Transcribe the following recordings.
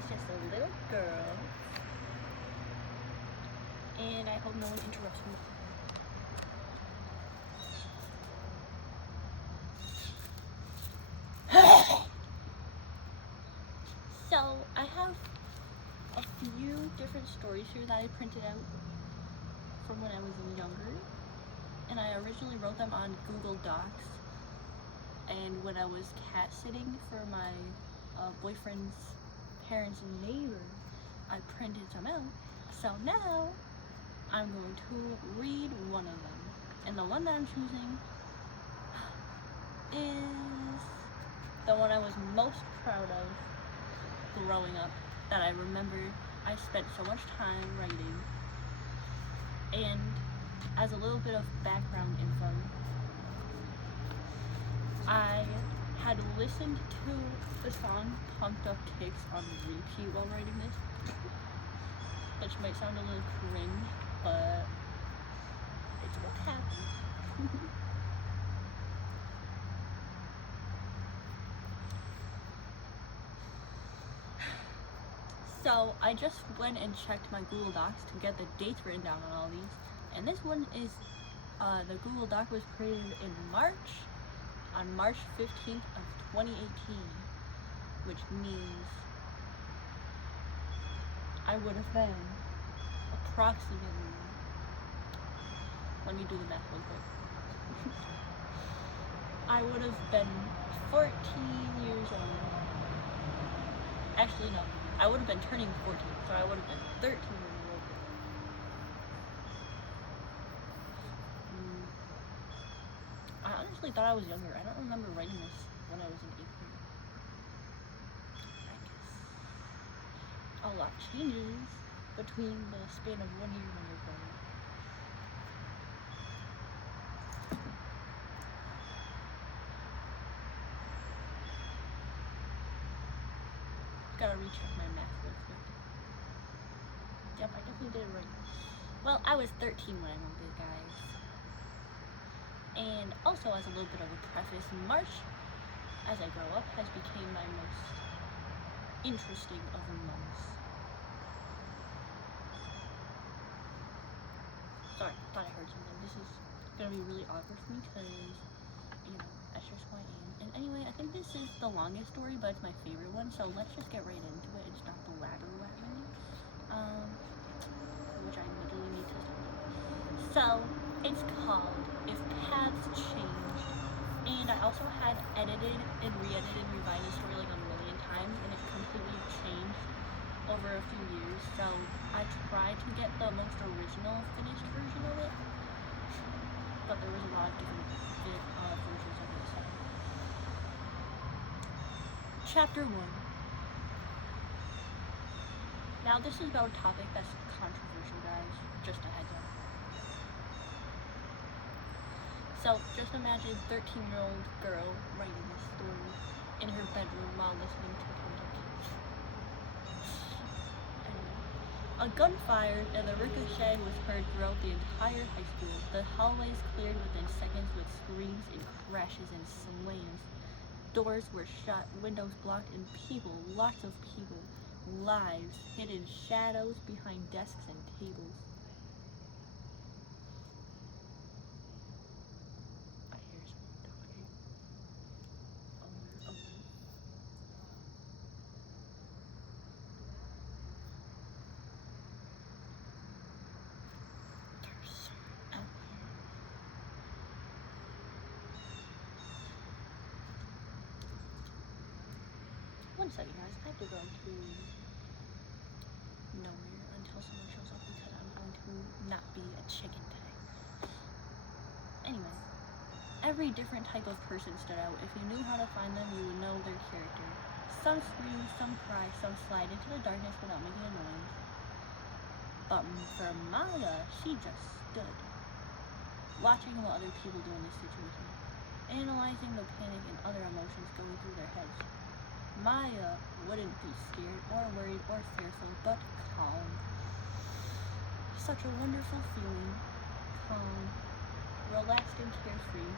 was just a little girl. And I hope no one interrupts me. So, I have a few different stories here that I printed out from when I was younger. And I originally wrote them on Google Docs. And when I was cat sitting for my boyfriend's parents and neighbors, I printed some out. So now, I'm going to read one of them. And the one that I'm choosing is the one I was most proud of growing up, that I remember I spent so much time writing. And as a little bit of background info, I had listened to the song Pumped Up Kicks on repeat while writing this, which might sound a little cringe, but it's what happened. So I just went and checked my Google Docs to get the dates written down on all these, and this one is, the Google Doc was created in March, on March 15th of 2018, which means I would have been approximately, let me do the math real quick, I would have been 14 years old. Actually, no. I would have been turning 14, so I would have been 13 years old. I honestly thought I was younger. I don't remember writing this when I was in 8th grade. I guess a lot changes between the span of 1 year when you're growing up. Gotta recheck my math real quick. Yep, I definitely did it right. Well, I was 13 when I wrote this, guys. And also, as a little bit of a preface, March, as I grow up, has become my most interesting of the months. Sorry, thought I heard something. This is gonna be really awkward for me because, you know, that's just who I am. And anyway, I think this is the longest story, but it's my favorite one, so let's just get right into it and start the ladder, which I literally need to start. So, it's called If Paths Changed, and I also had edited and re-edited and revised the story like a million times, and it completely changed over a few years, so I tried to get the most original finished version of it, but there was a lot of different versions of it. So. Chapter 1. Now this is about a topic that's controversial, guys, just a heads up. So, just imagine 13-year-old girl writing this story in her bedroom while listening to Pumped Up Kicks. A gun fired and the ricochet was heard throughout the entire high school. The hallways cleared within seconds with screams and crashes and slams. Doors were shut, windows blocked, and people, lots of people, lives hid in shadows behind desks and tables. I hear someone talking. There's someone out here. One second, guys. I have to go to nowhere until someone shows up because I'm going to not be a chicken today. Anyway, every different type of person stood out. If you knew how to find them, you would know their character. Some screamed, some cried, some slide into the darkness without making a noise. But for Maya, she just stood, watching what other people do in this situation, analyzing the panic and other emotions going through their heads. Maya wouldn't be scared or worried or fearful, but calm. Such a wonderful feeling. Calm, relaxed and carefree.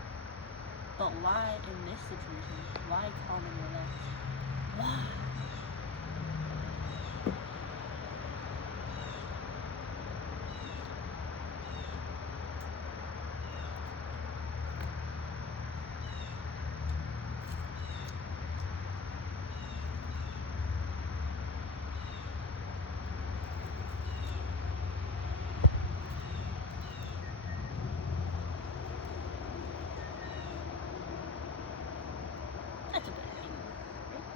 But why in this situation? Why calm and relaxed? Why? That's a bad thing, right?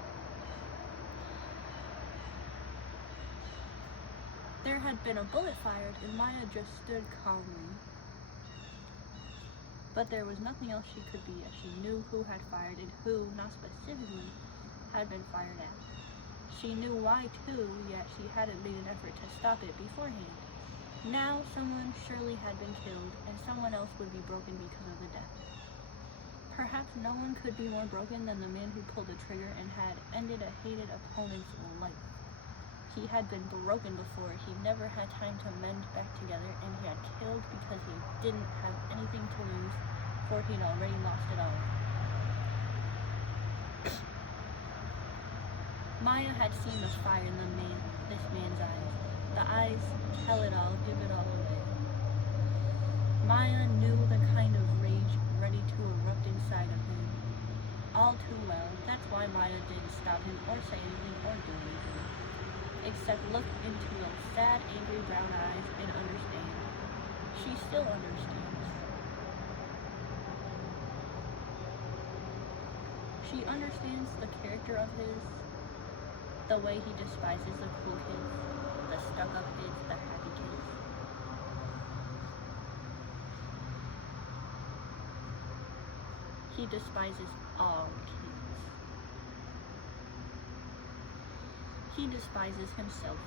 There had been a bullet fired, and Maya just stood calmly. But there was nothing else she could be, as she knew who had fired and who, not specifically, had been fired at. She knew why too, yet she hadn't made an effort to stop it beforehand. Now someone surely had been killed, and someone else would be broken because of the death. Perhaps no one could be more broken than the man who pulled the trigger and had ended a hated opponent's life. He had been broken before, he never had time to mend back together, and he had killed because he didn't have anything to lose, for he'd already lost it all. Maya had seen the fire in this man's eyes. The eyes tell it all, give it all away. Maya knew the kind of rage ready to erupt inside of him all too well. That's why Maya didn't stop him or say anything or do anything, except look into those sad, angry brown eyes and understand. She still understands. She understands the character of his, the way he despises the cool kids, the stuck-up kids, the happy kids. He despises all kids. He despises himself.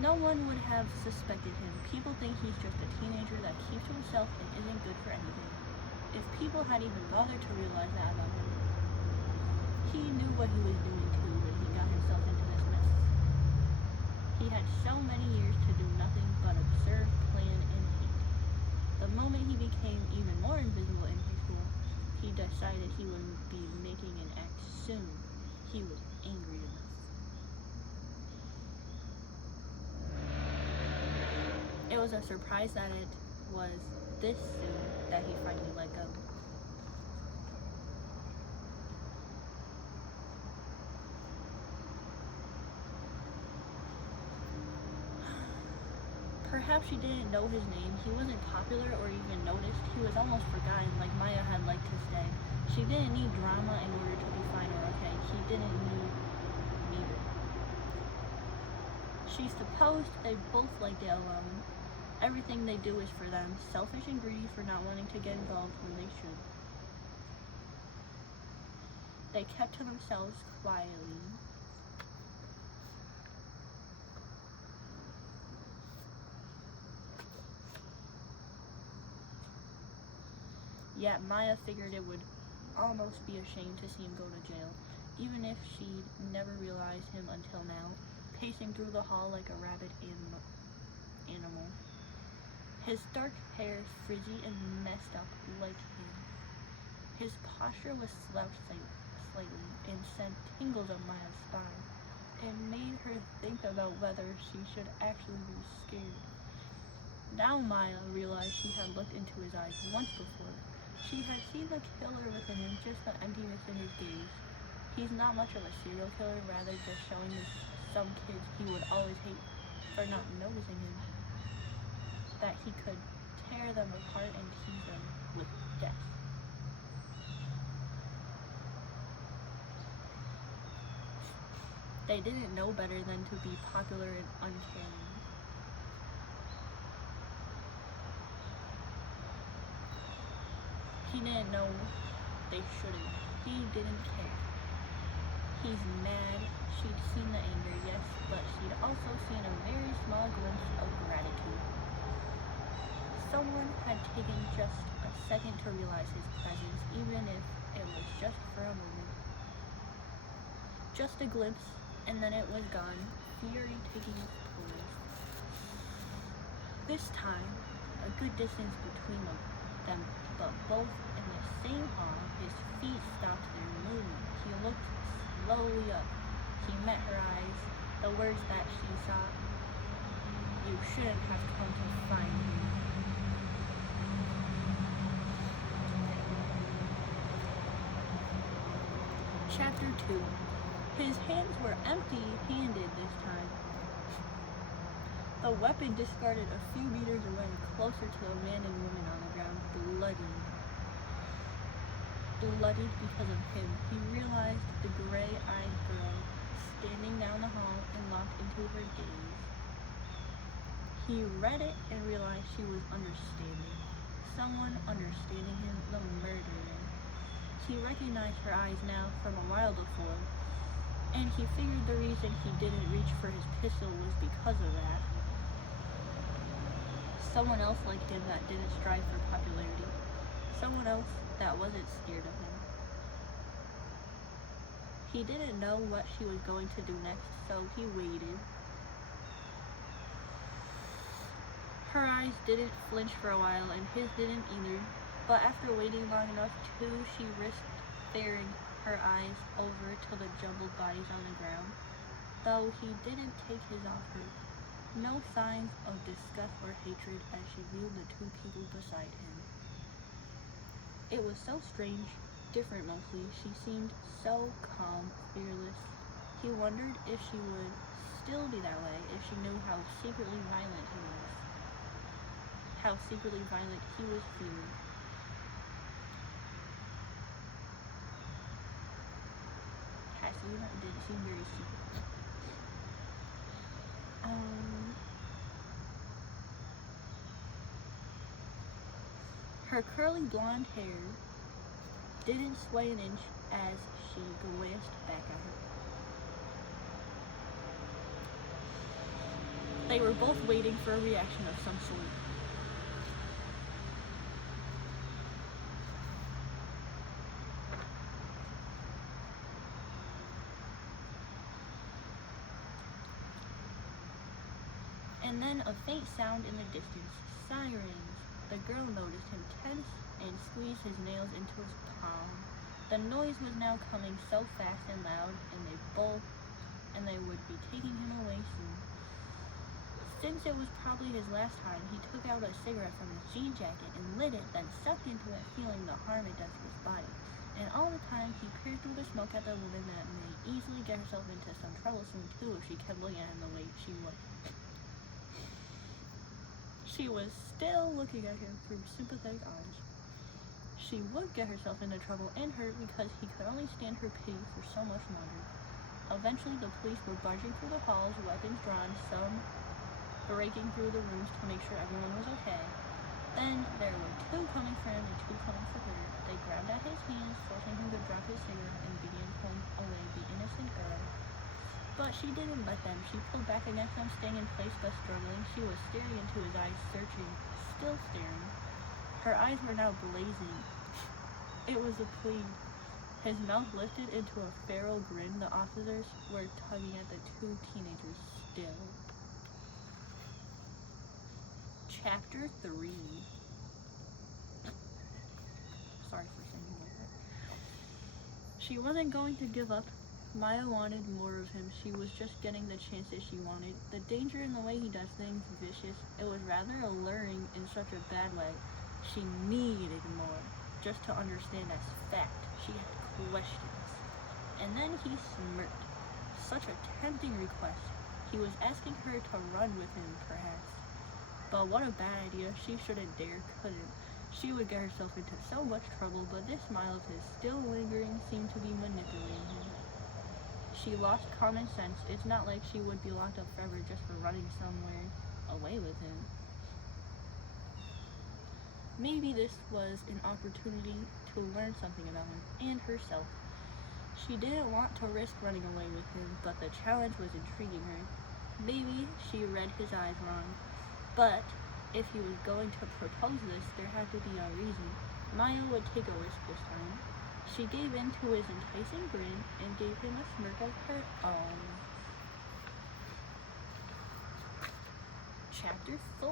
No one would have suspected him. People think he's just a teenager that keeps to himself and isn't good for anything. If people had even bothered to realize that about him, he knew what he was doing too when he got himself into this mess. He had so many years to do nothing but observe, plan, and hate. The moment he became even more invisible in high school, he decided he would be making an act soon. He was angry enough. It was a surprise that it was this soon that he finally let go. Perhaps she didn't know his name. He wasn't popular or even noticed. He was almost forgotten, like Maya had liked to say. She didn't need drama in order to be fine or okay. He didn't need neither. She supposed they both liked it alone. Everything they do is for them, selfish and greedy for not wanting to get involved when they should. They kept to themselves quietly. Yet Maya figured it would almost be a shame to see him go to jail, even if she'd never realized him until now, pacing through the hall like a rabid animal. His dark hair frizzy and messed up like him. His posture was slouched slightly and sent tingles up Maya's spine. It made her think about whether she should actually be scared. Now Maya realized she had looked into his eyes once before. She had seen the killer within him, just the emptiness in his gaze. He's not much of a serial killer, rather just showing some kids he would always hate for not noticing him, that he could tear them apart and tease them with death. They didn't know better than to be popular and uncaring. He didn't know they shouldn't. He didn't care. He's mad. She'd seen the anger, yes, but she'd also seen a very small glimpse of gratitude. Someone had taken just a second to realize his presence, even if it was just for a moment. Just a glimpse, and then it was gone, fury taking its toll. This time, a good distance between them, but both in the same hall. His feet stopped their movement. He looked slowly up. He met her eyes, the words that she saw. You shouldn't have come to find me. Chapter 2. His hands were empty-handed this time. The weapon discarded a few meters away, closer to the man and woman on the ground, bloodied. Bloodied because of him, he realized the gray-eyed girl standing down the hall and locked into her gaze. He read it and realized she was understanding. Someone understanding him, the murderer. He recognized her eyes now from a while before, and he figured the reason he didn't reach for his pistol was because of that. Someone else liked him that didn't strive for popularity. Someone else that wasn't scared of him. He didn't know what she was going to do next, so he waited. Her eyes didn't flinch for a while, and his didn't either, but after waiting long enough too, she risked staring her eyes over to the jumbled bodies on the ground, though he didn't take his off her. No signs of disgust or hatred as she viewed the two people beside him. It was so strange, different mostly. She seemed so calm, fearless. He wondered if she would still be that way if she knew how secretly violent he was. How secretly violent he was feeling. Cassie didn't seem very secret. Her curly blonde hair didn't sway an inch as she glanced back at her. They were both waiting for a reaction of some sort. And then a faint sound in the distance. Sirens. The girl noticed him tense and squeezed his nails into his palm. The noise was now coming so fast and loud, and they would be taking him away soon. Since it was probably his last time, he took out a cigarette from his jean jacket and lit it, then sucked into it, feeling the harm it does to his body. And all the time, he peered through the smoke at the woman that may easily get herself into some trouble soon too if she kept looking at him the way she was. She was still looking at him through sympathetic eyes. She would get herself into trouble and hurt because he could only stand her pity for so much longer. Eventually, the police were barging through the halls, weapons drawn, some breaking through the rooms to make sure everyone was okay. Then there were two coming for him and two coming for her. They grabbed at his hands, forcing him to drop his cigarette and began pulling away the innocent girl. But she didn't let them. She pulled back against them, staying in place but struggling. She was staring into his eyes, searching, still staring. Her eyes were now blazing. It was a plea. His mouth lifted into a feral grin. The officers were tugging at the two teenagers still. Chapter 3. Sorry for saying that. She wasn't going to give up. Maya wanted more of him. She was just getting the chances she wanted. The danger in the way he does things, vicious. It was rather alluring in such a bad way. She needed more, just to understand as fact. She had questions. And then he smirked. Such a tempting request. He was asking her to run with him, perhaps. But what a bad idea. She shouldn't dare, couldn't. She would get herself into so much trouble, but this smile of his, still lingering, seemed to be manipulating him. She lost common sense. It's not like she would be locked up forever just for running somewhere away with him. Maybe this was an opportunity to learn something about him and herself. She didn't want to risk running away with him, but the challenge was intriguing her. Maybe she read his eyes wrong. But if he was going to propose this, there had to be a reason. Maya would take a risk this time. She gave in to his enticing grin and gave him a smirk of her own. Chapter 4.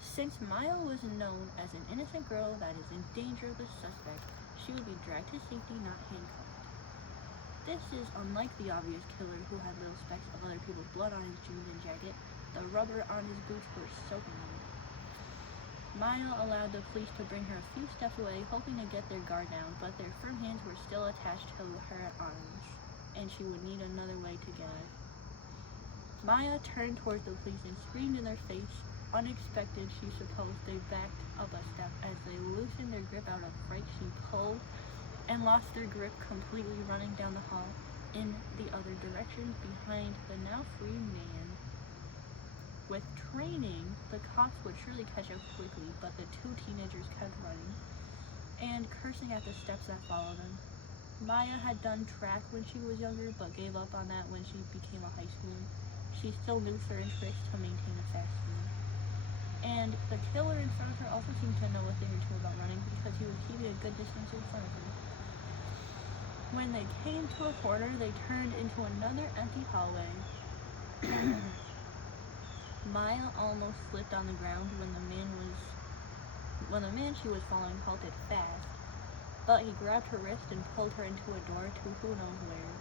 Since Maya was known as an innocent girl that is in danger of the suspect, she would be dragged to safety, not handcuffed. This is unlike the obvious killer who had little specks of other people's blood on his jeans and jacket. The rubber on his boots were soaking wet. Maya allowed the police to bring her a few steps away, hoping to get their guard down, but their firm hands were still attached to her arms, and she would need another way to get out. Maya turned towards the police and screamed in their face, unexpected, she supposed, they backed up a step. As they loosened their grip out of fright, she pulled and lost their grip completely, running down the hall in the other direction behind the now free man. With training, the cops would surely catch up quickly, but the two teenagers kept running and cursing at the steps that followed them. Maya had done track when she was younger, but gave up on that when she became a high schooler. She still knew certain tricks to maintain a fast speed. And the killer in front of her also seemed to know a thing or two about running, because he was keeping a good distance in front of her. When they came to a corner, they turned into another empty hallway. Maya almost slipped on the ground when the man she was following halted fast, but he grabbed her wrist and pulled her into a door to who knows where.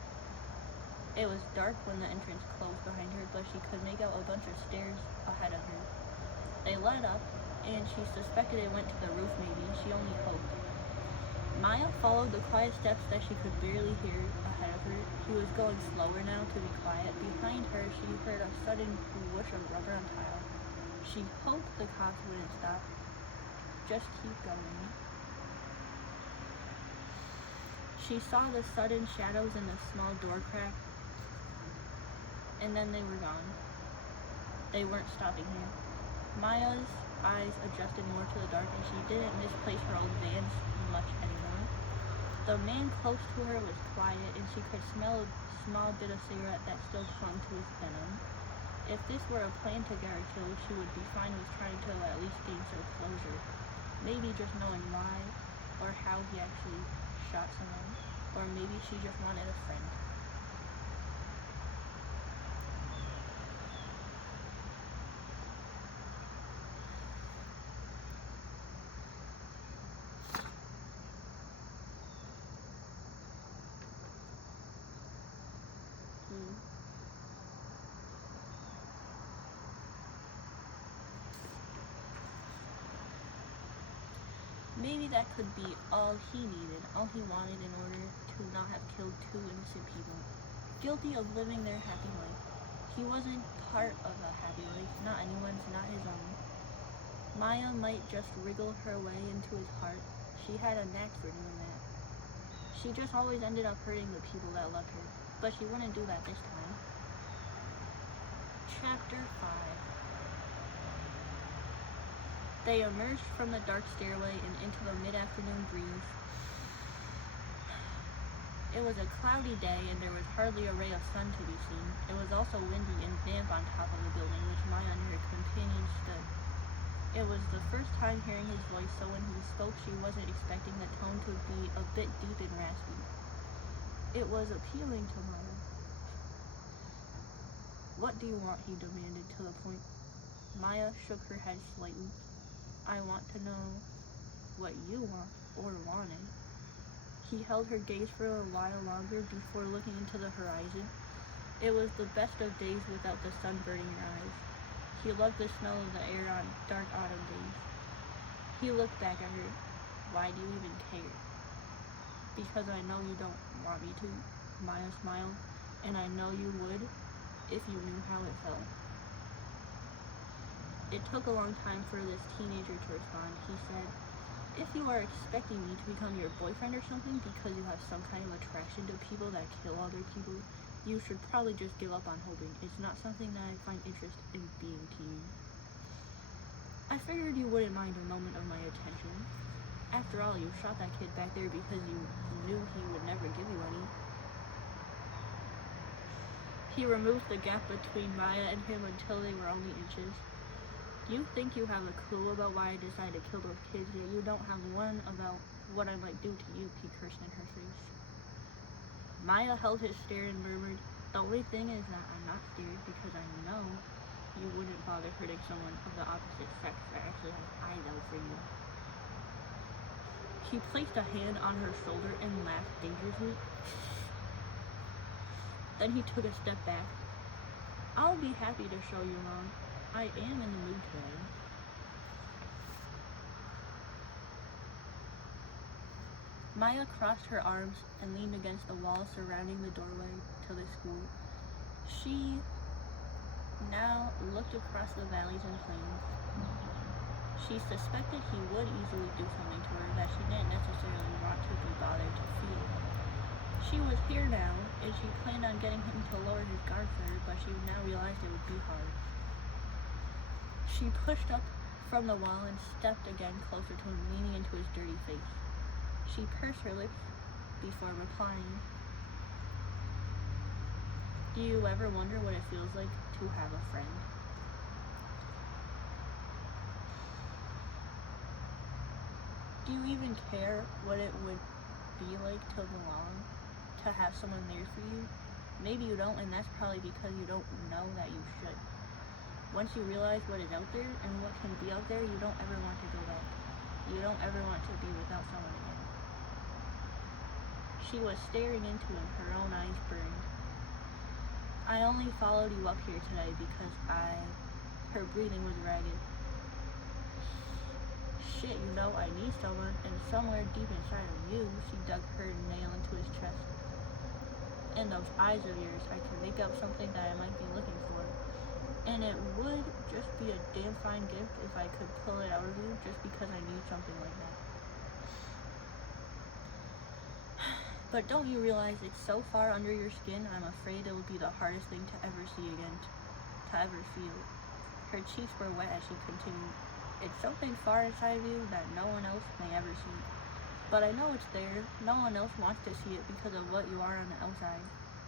It was dark when the entrance closed behind her, but she could make out a bunch of stairs ahead of her. They led up, and she suspected it went to the roof maybe. She only hoped. Maya followed the quiet steps that she could barely hear ahead of her. He was going slower now to be quiet. Behind her, she heard a sudden whoosh of rubber on tile. She hoped the cops wouldn't stop. Just keep going. She saw the sudden shadows in the small door crack, and then they were gone. They weren't stopping her. Maya's eyes adjusted more to the dark, and she didn't misplace her old Vans much anymore. The man close to her was quiet, and she could smell a small bit of cigarette that still clung to his denim. If this were a plan to get her killed, she would be fine with trying to at least gain some closure. Maybe just knowing why or how he actually shot someone. Or maybe she just wanted a friend. Maybe that could be all he needed, all he wanted in order to not have killed two innocent people, guilty of living their happy life. He wasn't part of a happy life, not anyone's, not his own. Maya might just wriggle her way into his heart. She had a knack for doing that. She just always ended up hurting the people that loved her, but she wouldn't do that this time. Chapter 5. They emerged from the dark stairway and into the mid-afternoon breeze. It was a cloudy day, and there was hardly a ray of sun to be seen. It was also windy and damp on top of the building, which Maya and her companion stood. It was the first time hearing his voice, so when he spoke, she wasn't expecting the tone to be a bit deep and raspy. It was appealing to Maya. "What do you want?" he demanded, to the point. Maya shook her head slightly. "I want to know what you want, or wanted." He held her gaze for a while longer before looking into the horizon. It was the best of days without the sun burning her eyes. He loved the smell of the air on dark autumn days. He looked back at her. "Why do you even care?" "Because I know you don't want me to," Maya smiled, "and I know you would if you knew how it felt." It took a long time for this teenager to respond. He said, "If you are expecting me to become your boyfriend or something because you have some kind of attraction to people that kill other people, you should probably just give up on hoping. It's not something that I find interest in being to you. I figured you wouldn't mind a moment of my attention. After all, you shot that kid back there because you knew he would never give you any." He removed the gap between Maya and him until they were only inches. "You think you have a clue about why I decided to kill those kids, yet you don't have one about what I might do to you," he cursed in her face. Maya held his stare and murmured, "The only thing is that I'm not scared because I know you wouldn't bother hurting someone of the opposite sex that actually has eyes out for you." He placed a hand on her shoulder and laughed dangerously. Then he took a step back. "I'll be happy to show you wrong. I am in the mood today." Maya crossed her arms and leaned against the wall surrounding the doorway to the school. She now looked across the valleys and plains. She suspected he would easily do something to her that she didn't necessarily want to be bothered to feel. She was here now, and she planned on getting him to lower his guard for her, but she now realized it would be hard. She pushed up from the wall and stepped again closer to him, leaning into his dirty face. She pursed her lips before replying. Do you ever wonder what it feels like to have a friend? Do you even care what it would be like to belong, to have someone there for you? Maybe you don't, and that's probably because you don't know that you should. Once you realize what is out there and what can be out there, you don't ever want to go back. You don't ever want to be without someone again. She was staring into him, her own eyes burned. I only followed you up here today because her breathing was ragged. Shit, you know I need someone, and somewhere deep inside of you, she dug her nail into his chest. In those eyes of yours, I can make up something that I might be looking for. And it would just be a damn fine gift if I could pull it out of you just because I need something like that. But don't you realize it's so far under your skin, I'm afraid it will be the hardest thing to ever see again, to ever feel. Her cheeks were wet as she continued. It's something far inside of you that no one else may ever see. But I know it's there. No one else wants to see it because of what you are on the outside.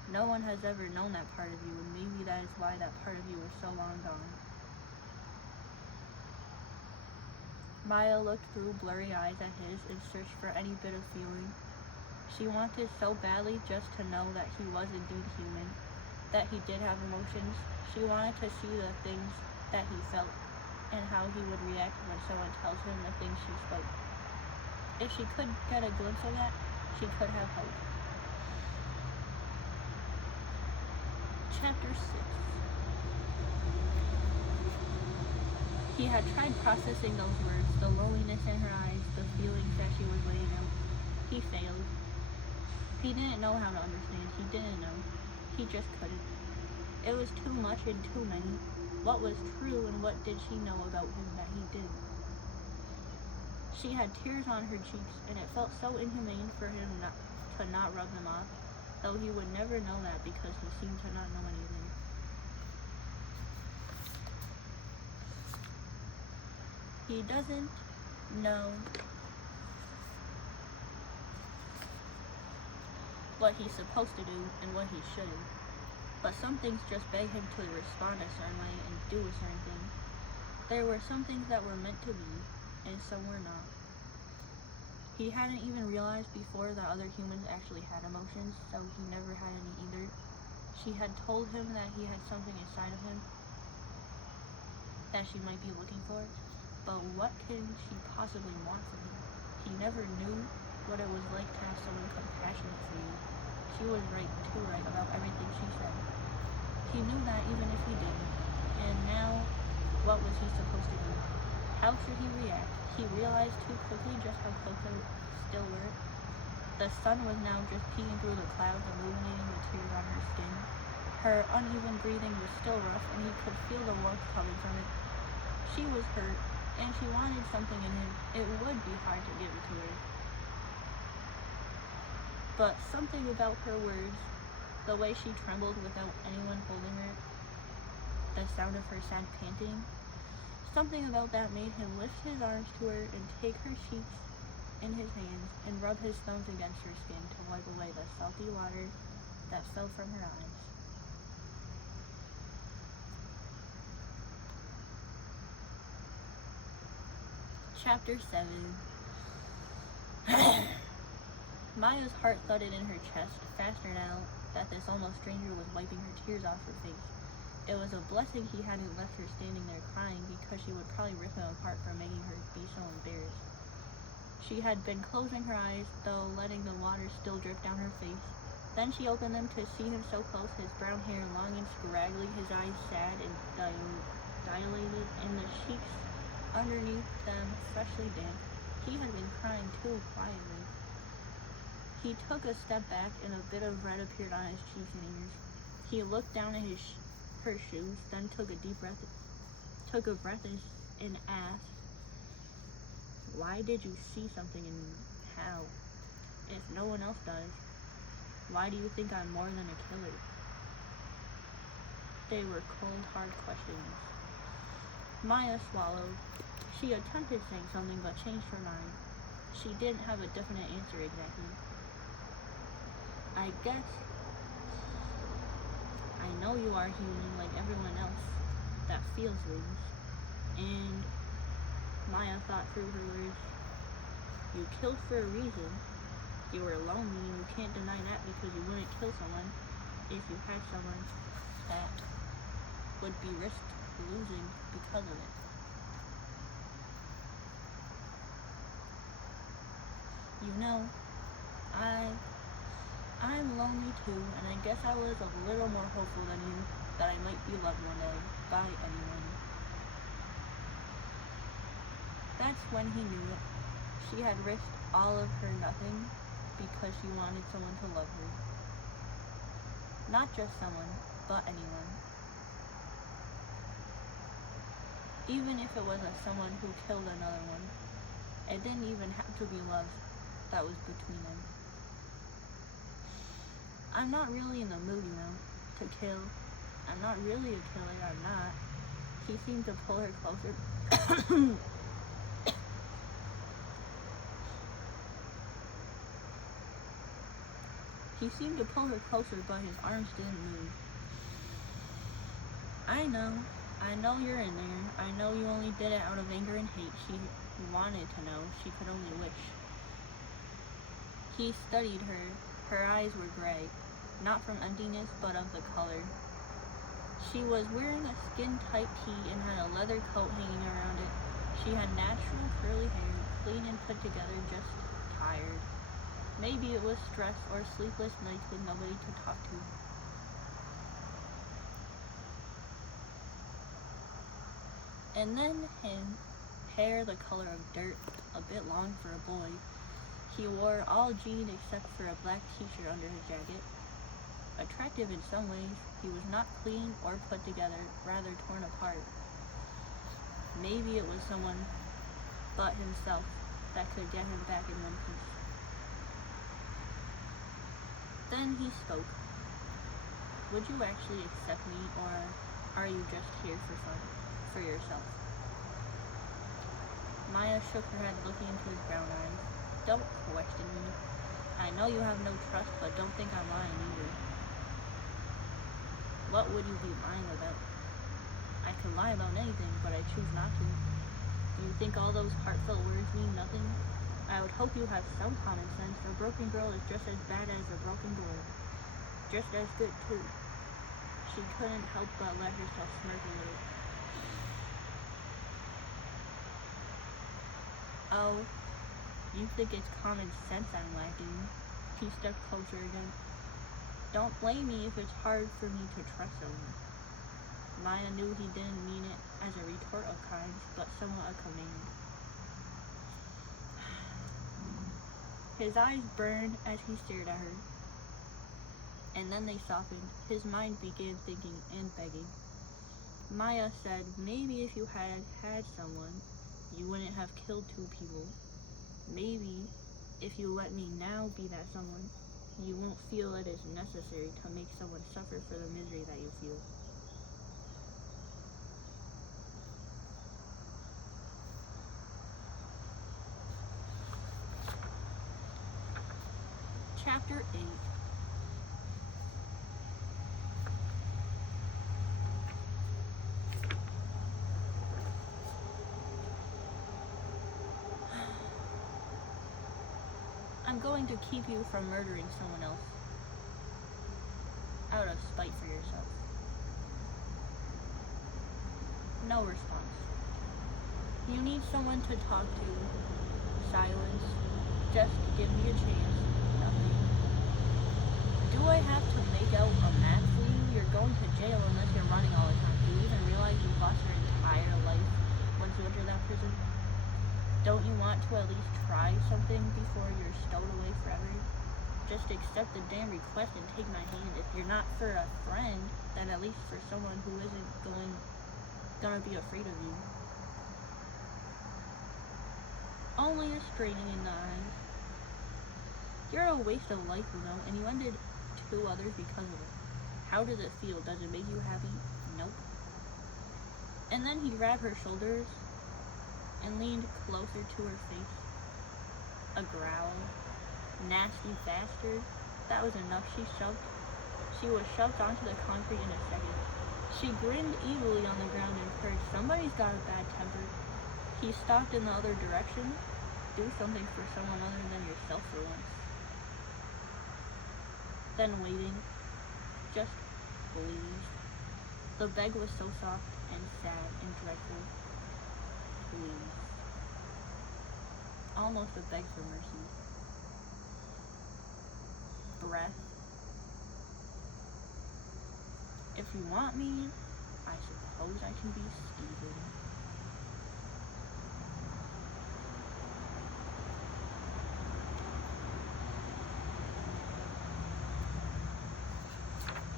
No one has ever known that part of you, and maybe that is why that part of you is so long gone. Maya looked through blurry eyes at his and searched for any bit of feeling. She wanted so badly just to know that he was indeed human, that he did have emotions. She wanted to see the things that he felt, and how he would react when someone tells him the things she spoke. If she could get a glimpse of that, she could have hope. Chapter 6. He had tried processing those words, the loneliness in her eyes, the feelings that she was laying out. He failed. He didn't know how to understand. He didn't know. He just couldn't. It was too much and too many. What was true and what did she know about him that he didn't? She had tears on her cheeks, and it felt so inhumane for him to not rub them off, though he would never know that because he seemed to not know anything. He doesn't know what he's supposed to do and what he shouldn't. But some things just beg him to respond a certain way and do a certain thing. There were some things that were meant to be, and some were not. He hadn't even realized before that other humans actually had emotions, so he never had any either. She had told him that he had something inside of him that she might be looking for, but what can she possibly want from him? He never knew what it was like to have someone compassionate for you. She was too right about everything she said. He knew that even if he didn't. And now, what was he supposed to do? How should he react? He realized too quickly just how close they still were. The sun was now just peeking through the clouds, illuminating the tears on her skin. Her uneven breathing was still rough, and he could feel the warmth coming from it. She was hurt, and she wanted something in him. It would be hard to give it to her. But something about her words, the way she trembled without anyone holding her, the sound of her sad panting, something about that made him lift his arms to her and take her cheeks in his hands and rub his thumbs against her skin to wipe away the salty water that fell from her eyes. Chapter 7. Maya's heart thudded in her chest, faster now that this almost stranger was wiping her tears off her face. It was a blessing he hadn't left her standing there crying, because she would probably rip him apart for making her be so embarrassed. She had been closing her eyes, though letting the water still drip down her face. Then she opened them to see him so close, his brown hair long and scraggly, his eyes sad and dilated, and the cheeks underneath them freshly damp. He had been crying too, quietly. He took a step back, and a bit of red appeared on his cheeks and ears. He looked down at her shoes, then took a deep breath, and asked, Why did you see something and how? If no one else does, why do you think I'm more than a killer? They were cold, hard questions. Maya swallowed. She attempted saying something but changed her mind. She didn't have a definite answer exactly. I guess I know you are human like everyone else that feels things. And Maya thought through her words. You killed for a reason. You were lonely and you can't deny that because you wouldn't kill someone if you had someone that would be risked losing because of it. You know, I'm lonely too, and I guess I was a little more hopeful than you that I might be loved one day by anyone. That's when he knew it. She had risked all of her nothing because she wanted someone to love her. Not just someone, but anyone. Even if it was someone who killed another one. It didn't even have to be love that was between them. I'm not really in the mood, to kill. I'm not really a killer, I'm not. He seemed to pull her closer. He seemed to pull her closer, but his arms didn't move. I know you're in there. I know you only did it out of anger and hate. She wanted to know. She could only wish. He studied her. Her eyes were gray, not from emptiness, but of the color. She was wearing a skin-tight tee and had a leather coat hanging around it. She had natural curly hair, clean and put together, just tired. Maybe it was stress or sleepless nights with nobody to talk to. And then him, hair the color of dirt, a bit long for a boy. He wore all jean except for a black t-shirt under his jacket. Attractive in some ways, he was not clean or put together, rather torn apart. Maybe it was someone but himself that could get him back in one piece. Then he spoke. Would you actually accept me, or are you just here for fun, for yourself? Maya shook her head, looking into his brown eyes. Don't question me. I know you have no trust, but don't think I'm lying either. What would you be lying about? I could lie about anything, but I choose not to. Do you think all those heartfelt words mean nothing? I would hope you have some common sense. A broken girl is just as bad as a broken boy. Just as good, too. She couldn't help but let herself smirk a little. Oh, you think it's common sense I'm lacking? He stepped closer again. Don't blame me if it's hard for me to trust someone. Maya knew he didn't mean it as a retort of kind, but somewhat a command. His eyes burned as he stared at her, and then they softened. His mind began thinking and begging. Maya said, maybe if you had had someone, you wouldn't have killed 2 people. Maybe if you let me now be that someone, you won't feel it is necessary to make someone suffer for the misery that you feel. Chapter 8. I'm going to keep you from murdering someone else. Out of spite for yourself. No response. You need someone to talk to. Silence. Just give me a chance. Nothing. Do I have to make out a map for you? You're going to jail unless you're running all the time. Do you even realize you've lost your entire life once you enter that prison? Don't you want to at least try something before you're stowed away forever? Just accept the damn request and take my hand. If you're not for a friend, then at least for someone who isn't gonna be afraid of you. only a straining in the eyes. You're a waste of life, you know, and you ended 2 others because of it. How does it feel? Does it make you happy? Nope. And then he grabbed her shoulders and leaned closer to her face. A growl. Nasty bastard. That was enough. She was shoved onto the concrete in a second. She grinned evilly on the ground and purred. Somebody's got a bad temper. He stalked in the other direction. Do something for someone other than yourself for once. Then waiting. Just please. The beg was so soft and sad and dreadful. Please. Almost a beg for mercy. Breath. If you want me, I suppose I can be Steven.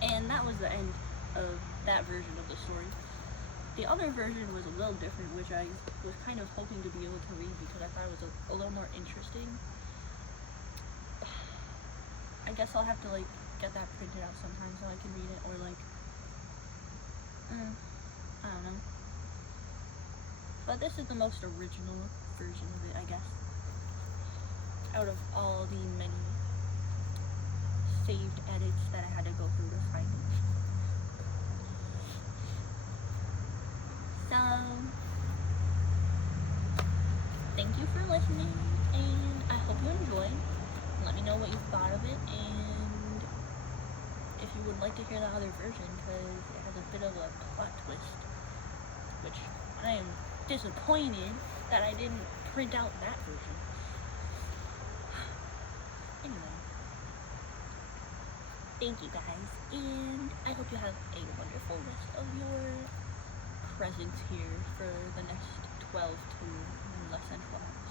And that was the end of that version of the story. The other version was a little different, which I was kind of hoping to be able to read because I thought it was a little more interesting. I guess I'll have to like get that printed out sometime so I can read it, or like I don't know. But this is the most original version of it, I guess, out of all the many saved edits that I had to go through to find it. So, thank you for listening, and I hope you enjoyed. Let me know what you thought of it, and if you would like to hear the other version, because it has a bit of a plot twist, which I am disappointed that I didn't print out that version. Anyway, thank you guys, and I hope you have a wonderful rest of your presence here for the next 12 to less than 12.